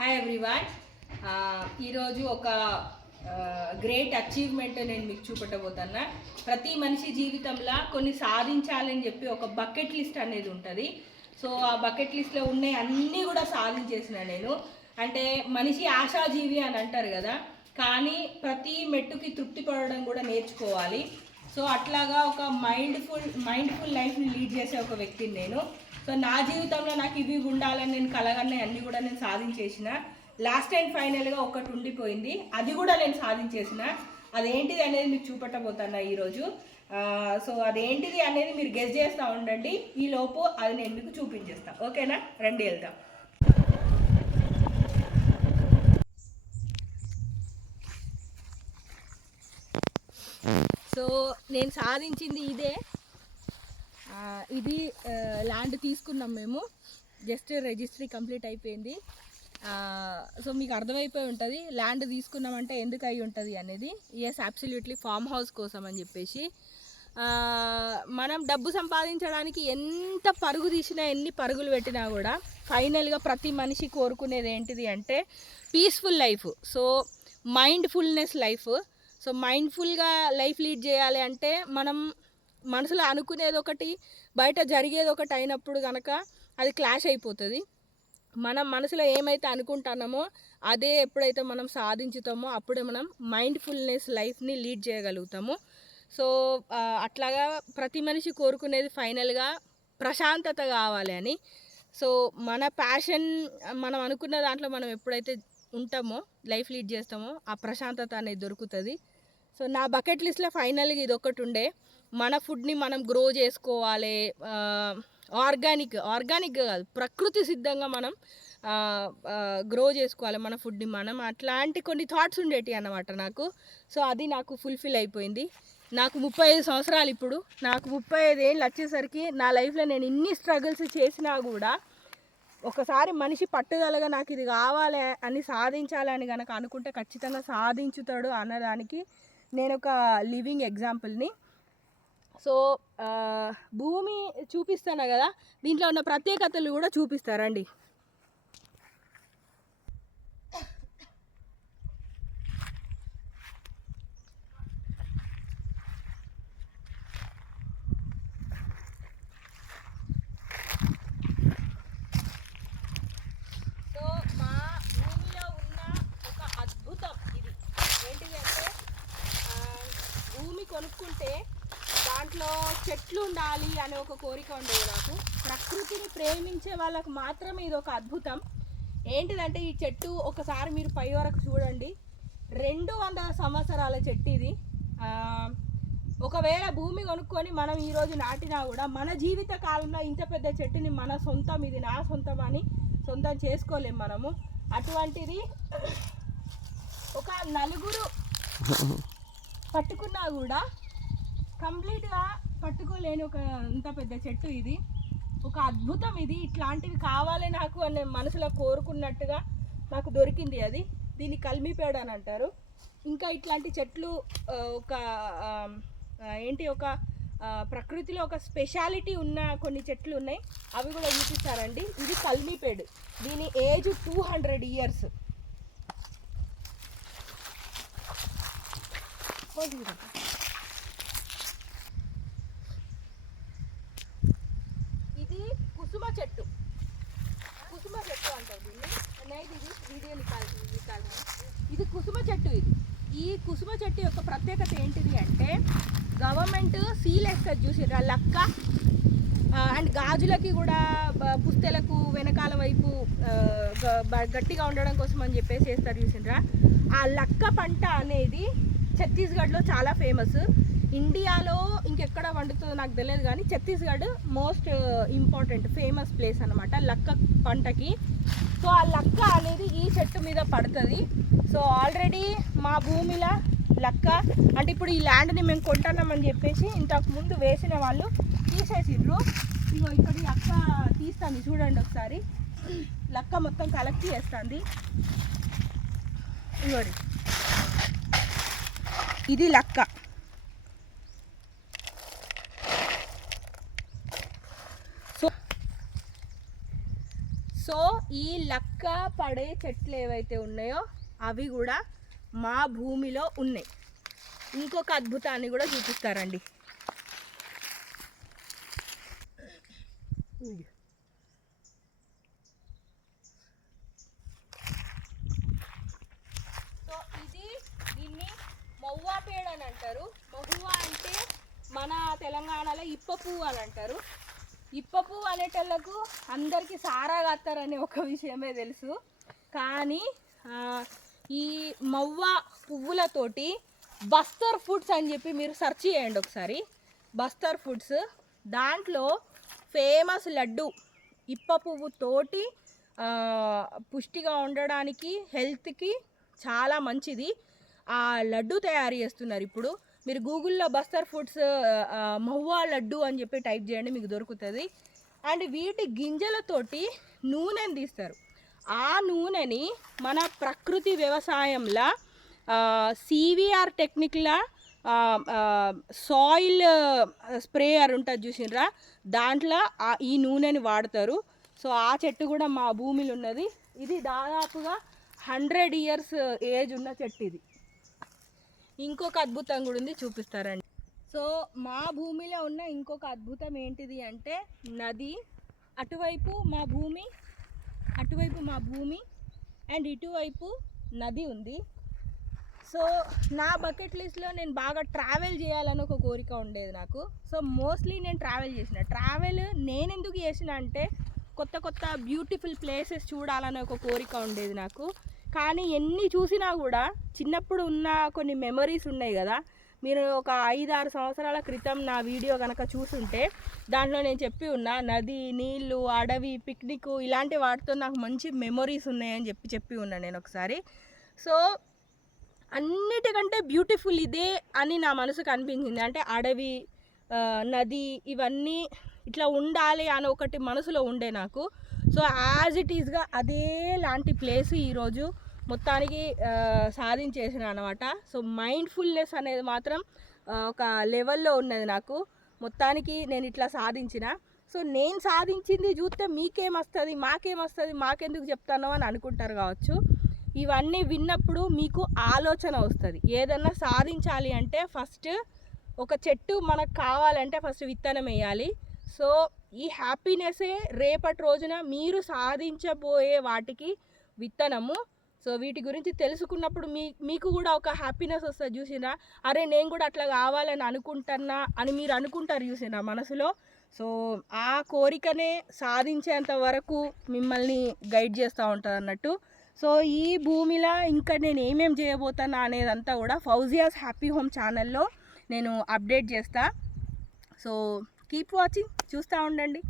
Hi everyone ఈరోజు ఒక great achievement నేను మీకు చూపెట్టబోతున్నా. ప్రతి మనిషి జీవితంలో కొన్ని సాధించాలని చెప్పి ఒక బకెట్ లిస్ట్ అనేది ఉంటుంది. సో ఆ బకెట్ లిస్ట్లో ఉన్నాయి అన్నీ కూడా సాధించేసిన నేను. అంటే మనిషి ఆశాజీవి అని అంటారు కదా. కానీ ప్రతి మెట్టుకి తృప్తి పడడం కూడా నేర్చుకోవాలి. సో అట్లాగా ఒక మైండ్ఫుల్ మైండ్ఫుల్ లైఫ్ని లీడ్ చేసే ఒక వ్యక్తిని నేను. సో నా జీవితంలో నాకు ఇవి ఉండాలని నేను కలగన్న అన్నీ కూడా నేను సాధించేసిన. లాస్ట్ అండ్ ఫైనల్గా ఒకటి ఉండిపోయింది. అది కూడా నేను సాధించేసిన. అదేంటిది అనేది మీకు చూపెట్టబోతున్నా ఈరోజు. సో అదేంటిది అనేది మీరు గెస్ చేస్తూ ఉండండి. ఈ లోపు అది నేను మీకు చూపించేస్తాను ఓకేనా? రండి వెళ్దాం. సో నేను సాధించింది ఇదే. ఇది ల్యాండ్ తీసుకున్నాం మేము. జస్ట్ రిజిస్ట్రీ కంప్లీట్ అయిపోయింది. సో మీకు అర్థమైపోయి ఉంటుంది ల్యాండ్ తీసుకున్నామంటే ఎందుకు అయి ఉంటుంది అనేది. ఎస్ అబ్సల్యూట్లీ ఫామ్ హౌస్ కోసం అని చెప్పేసి. మనం డబ్బు సంపాదించడానికి ఎంత పరుగు తీసినా ఎన్ని పరుగులు పెట్టినా కూడా ఫైనల్గా ప్రతి మనిషి కోరుకునేది ఏంటిది అంటే peaceful life so mindfulness life so మైండ్ఫుల్గా life lead చేయాలి అంటే మనం మనసులో అనుకునేది ఒకటి బయట జరిగేది ఒకటి అయినప్పుడు కనుక అది క్లాష్ అయిపోతుంది. మనం మనసులో ఏమైతే అనుకుంటున్నామో అదే ఎప్పుడైతే మనం సాధించుతామో అప్పుడే మనం మైండ్ఫుల్నెస్ లైఫ్ని లీడ్ చేయగలుగుతాము. సో అట్లాగా ప్రతి మనిషి కోరుకునేది ఫైనల్గా ప్రశాంతత కావాలి అని. సో మన ప్యాషన్ మనం అనుకున్న దాంట్లో మనం ఎప్పుడైతే ఉంటామో లైఫ్ లీడ్ చేస్తామో ఆ ప్రశాంతత అనేది దొరుకుతుంది. సో నా బకెట్ లిస్ట్లో ఫైనల్గా ఇది ఒకటి ఉండే. మన ఫుడ్ని మనం గ్రో చేసుకోవాలి ఆర్గానిక్ ఆర్గానిక్ కాదు ప్రకృతి సిద్ధంగా మనం గ్రో చేసుకోవాలి మన ఫుడ్ని మనం. అట్లాంటి కొన్ని థాట్స్ ఉండేటి అన్నమాట నాకు. సో అది నాకు ఫుల్ఫిల్ అయిపోయింది. నాకు ముప్పై ఐదు సంవత్సరాలు ఇప్పుడు. నాకు ముప్పై ఐదు ఏళ్ళు వచ్చేసరికి నా లైఫ్లో నేను ఇన్ని స్ట్రగుల్స్ చేసినా కూడా ఒకసారి మనిషి పట్టుదలగా నాకు ఇది కావాలి అని సాధించాలి అని కనుక అనుకుంటే ఖచ్చితంగా సాధించుతాడు అన్నదానికి నేను ఒక లివింగ్ ఎగ్జాంపుల్ని సో భూమి చూపిస్తాను కదా? దీంట్లో ఉన్న ప్రత్యేకతలు కూడా చూపిస్తారండి సో మా భూమిలో ఉన్న ఒక అద్భుతం ఇది. అంటే భూమి కొనుక్కుంటే దాంట్లో చెట్లు ఉండాలి అనే ఒక కోరిక ఉండేది నాకు. ప్రకృతిని ప్రేమించే వాళ్ళకు మాత్రమే ఇది ఒక అద్భుతం. ఏంటిదంటే ఈ చెట్టు ఒకసారి మీరు పై వరకు చూడండి. రెండు వందల సంవత్సరాల చెట్టు ఇది. ఒకవేళ భూమి కొనుక్కొని మనం ఈరోజు నాటినా కూడా మన జీవిత కాలంలో ఇంత పెద్ద చెట్టుని మన సొంతం ఇది నా సొంతం అని సొంతం చేసుకోలేం మనము. అటువంటిది ఒక నలుగురు పట్టుకున్నా కూడా కంప్లీట్గా పట్టుకోలేని ఒక ఇంత పెద్ద చెట్టు ఇది. ఒక అద్భుతం ఇది. ఇట్లాంటివి కావాలి నాకు అనే మనసులో కోరుకున్నట్టుగా నాకు దొరికింది అది. దీన్ని కల్మిపేడ అని అంటారు. ఇంకా ఇట్లాంటి చెట్లు ఒక ఏంటి ఒక ప్రకృతిలో ఒక స్పెషాలిటీ ఉన్న కొన్ని చెట్లు ఉన్నాయి. అవి కూడా చూపిస్తారండి. ఇది కల్మిపేడు. దీని ఏజ్ టూ హండ్రెడ్ ఇయర్స్. ఇది కుసుమ చెట్టు కుసుమ చెట్టు అంటారు దీన్ని నైట్ ఇది ఇది కుసుమ చెట్టు ఇది. ఈ కుసుమ చెట్టు యొక్క ప్రత్యేకత ఏంటిది అంటే గవర్నమెంట్ సీల్ వేస్తుంది చూసిర్రా లక్క. అండ్ గాజులకి కూడా పుస్తెలకు వెనకాల వైపు గట్టిగా ఉండడం కోసం అని చెప్పేసి వేస్తారు చూసిండ్రా ఆ లక్క పంట అనేది ఛత్తీస్గఢ్లో చాలా ఫేమస్. ఇండియాలో ఇంకెక్కడ వండుతుందో నాకు తెలియదు కానీ Chhattisgarh most important famous place అనమాట లక్క పంటకి. సో ఆ లక్క అనేది ఈ చెట్టు మీద పడుతుంది. సో ఆల్రెడీ మా భూమిలో లక్క అంటే ఇప్పుడు ఈ ల్యాండ్ని మేము కొంటున్నామని చెప్పేసి ఇంతకు ముందు వేసిన వాళ్ళు తీసేసిండ్రు ఇగో ఇక్కడ ఈ అక్క తీస్తాను చూడండి ఒకసారి. లక్క మొత్తం కలెక్ట్ చేస్తుంది. ఇగోడి ఇది లక్క. సో సో ఈ లక్క పడే చెట్లు ఏవైతే ఉన్నాయో అవి కూడా మా భూమిలో ఉన్నాయి. ఇంకొక అద్భుతాన్ని కూడా చూపిస్తారండి సో ఇది దీన్ని మవ్వా పేడ అని అంటారు. మహువా అంటే మన తెలంగాణలో ఇప్ప పువ్వు అని అంటారు. ఇప్ప పువ్వు అనేటోళ్ళకు అందరికీ సారా కత్తారనే ఒక విషయమే తెలుసు. కానీ ఈ మవ్వ పువ్వులతోటి బస్తర్ ఫుడ్స్ అని చెప్పి మీరు సెర్చ్ చేయండి ఒకసారి. బస్తర్ ఫుడ్స్. దాంట్లో ఫేమస్ లడ్డు. ఇప్ప పువ్వుతోటి తోటి పుష్టిగా ఉండడానికి హెల్త్కి చాలా మంచిది. ఆ లడ్డు తయారు చేస్తున్నారు. ఇప్పుడు మీరు గూగుల్లో బస్తర్ ఫుడ్స్ మహువా లడ్డు అని చెప్పి టైప్ చేయండి మీకు దొరుకుతుంది. అండ్ వీటి గింజలతోటి నూనెని తీస్తారు. ఆ నూనెని మన ప్రకృతి వ్యవసాయంలో సివిఆర్ టెక్నిక్లా సాయిల్ స్ప్రేయర్ ఉంటుంది చూసినరా? దాంట్లో ఈ నూనెని వాడతారు. సో ఆ చెట్టు కూడా మా భూమిలో ఉన్నది. ఇది దాదాపుగా హండ్రెడ్ ఇయర్స్ ఏజ్ ఉన్న చెట్టు ఇది. ఇంకొక అద్భుతం కూడా ఉంది చూపిస్తారండి. సో మా భూమిలో ఉన్న ఇంకొక అద్భుతం ఏంటిది అంటే నది. అటువైపు మా భూమి అటువైపు మా భూమి అండ్ ఇటువైపు నది ఉంది. సో నా బకెట్ లిస్ట్లో నేను బాగా ట్రావెల్ చేయాలని ఒక కోరిక ఉండేది నాకు. సో మోస్ట్లీ నేను ట్రావెల్ చేసిన. ట్రావెల్ నేను ఎందుకు చేసిన అంటే కొత్త కొత్త బ్యూటిఫుల్ ప్లేసెస్ చూడాలని ఒక కోరిక ఉండేది నాకు. కానీ ఎన్ని చూసినా కూడా చిన్నప్పుడు ఉన్న కొన్ని మెమరీస్ ఉన్నాయి కదా. మీరు ఒక ఐదు ఆరు సంవత్సరాల క్రితం నా వీడియో కనుక చూసుంటే దాంట్లో నేను చెప్పి ఉన్నా నది నీళ్ళు అడవి పిక్నిక్ ఇలాంటి వాటితో నాకు మంచి మెమరీస్ ఉన్నాయని చెప్పి చెప్పి ఉన్నా నేను ఒకసారి. సో అన్నిటికంటే బ్యూటిఫుల్ ఇదే అని నా మనసుకు అనిపించింది. అంటే అడవి నది ఇవన్నీ ఇట్లా ఉండాలి అని ఒకటి మనసులో ఉండే నాకు. సో యాజ్ ఇట్ ఈస్గా అదే లాంటి ప్లేస్ ఈరోజు మొత్తానికి సాధించేసిన అనమాట సో మైండ్ఫుల్నెస్ అనేది మాత్రం ఒక లెవెల్లో ఉన్నది నాకు. మొత్తానికి నేను ఇట్లా సాధించిన. సో నేను సాధించింది చూస్తే మీకేమొస్తుంది మాకేమొస్తుంది మాకెందుకు చెప్తానో అని అనుకుంటారు కావచ్చు. ఇవన్నీ విన్నప్పుడు మీకు ఆలోచన వస్తుంది. ఏదన్నా సాధించాలి అంటే ఫస్ట్ ఒక చెట్టు మనకు కావాలంటే ఫస్ట్ విత్తనం వేయాలి. సో ఈ హ్యాపీనెస్సే రేపటి రోజున మీరు సాధించబోయే వాటికి విత్తనము. సో వీటి గురించి తెలుసుకున్నప్పుడు మీ మీకు కూడా ఒక హ్యాపీనెస్ వస్తుంది చూసినా అరే నేను కూడా అట్లా కావాలని అనుకుంటున్నా అని మీరు అనుకుంటారు చూసినా మనసులో? సో ఆ కోరికనే సాధించేంత వరకు మిమ్మల్ని గైడ్ చేస్తూ ఉంటుంది అన్నట్టు. సో ఈ భూమిలో ఇంకా నేను ఏమేం చేయబోతున్నా అనేదంతా కూడా ఫౌజియాస్ హ్యాపీ హోమ్ ఛానల్లో నేను అప్డేట్ చేస్తా. So keep watching. చూస్తూ ఉండండి.